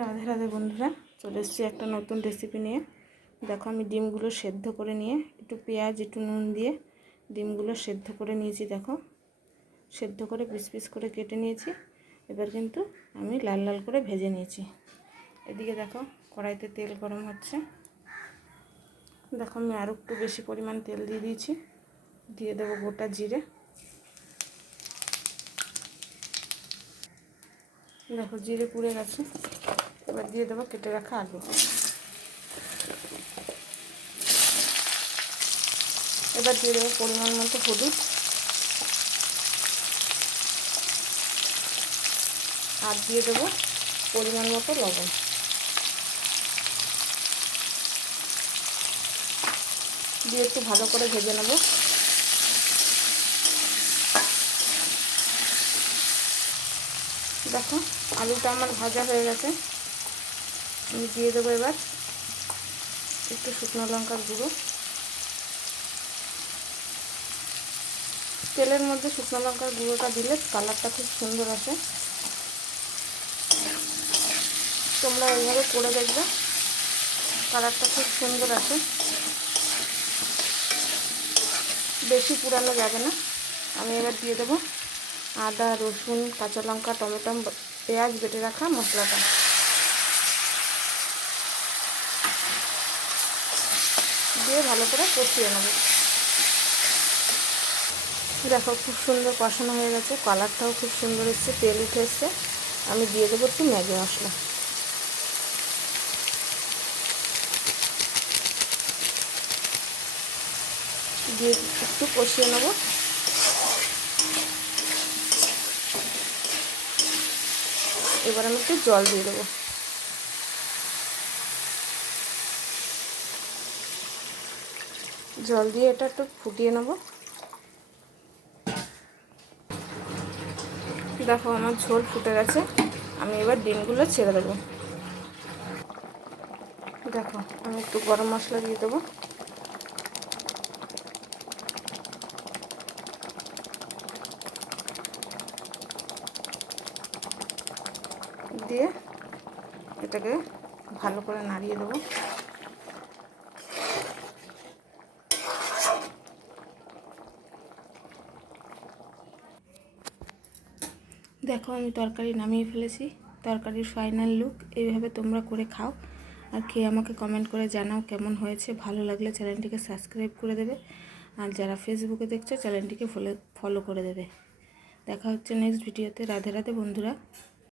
রাধে রাধে বন্ধুরা, চলে এসেছি একটা নতুন রেসিপি নিয়ে। দেখো আমি ডিমগুলো সেদ্ধ করে নিয়ে, একটু পেঁয়াজ, একটু নুন দিয়ে ডিমগুলো সেদ্ধ করে নিয়েছি, দেখো। সেদ্ধ করে পিস পিস করে কেটে নিয়েছি, এবার কিন্তু আমি লাল লাল করে ভেজে নিয়েছি। এদিকে দেখো, কড়াইতে তেল গরম হচ্ছে। দেখো আমি আরও একটু বেশি পরিমাণ তেল দিয়ে দিয়েছি, দিয়ে দেবো গোটা জিরে। দেখো জিরে পুড়ে গেছে। এবার দিয়ে দেবো, কেটে রাখা আলু। এবার দিয়ে দেবো পরিমাণ মতো হলুদ। আর দিয়ে দেবো পরিমাণ মতো লবণ। দিয়ে একটু ভালো করে ভেজে নেব। দেখো, আলুটা আমার ভাজা হয়ে গেছে। আমি দিয়ে দেবো এবার একটু শুকনো লঙ্কার গুঁড়ো। তেলের মধ্যে শুকনো লঙ্কার গুঁড়োটা দিলে কালারটা খুব সুন্দর আসে। তোমরা এইভাবে করে দেখবে, কালারটা খুব সুন্দর আসে। বেশি পুরানো যাবে না। আমি এবার দিয়ে দেবো আদা, রসুন, কাঁচা লঙ্কা, টমেটো, পেঁয়াজ বেটে রাখা মশলাটা। দিয়ে ভালো করে কষিয়ে নেব। দেখো খুব সুন্দর কষানো হয়ে গেছে, কালারটাও খুব সুন্দর এসছে, তেল উঠে এসছে। আমি দিয়ে দেবো একটু ম্যাগি মশলা। দিয়ে একটু কষিয়ে নেব। এবার আমি একটু জল দিয়ে দেবো। জল দিয়ে এটা একটু ফুটিয়ে নেব। দেখো আমার ঝোল ফুটে গেছে, আমি এবার ডিমগুলো ছেড়ে দেবো। দেখো, আমি একটু গরম মশলা দিয়ে দেবো। দিয়ে এটাকে ভালো করে নাড়িয়ে দেবো। দেখো আমি তরকারি নামিয়ে ফেলেছি। তরকারির ফাইনাল লুক এইভাবে তোমরা করে খাও। আর খেয়ে আমাকে কমেন্ট করে জানাও কেমন হয়েছে, ভালো লাগলে চ্যানেলটিকে সাবস্ক্রাইব করে দেবে। আর যারা ফেসবুকে দেখছ চ্যানেলটিকে ফলো ফলো করে দেবে। দেখা হচ্ছে নেক্সট ভিডিওতে রাধে রাধে বন্ধুরা।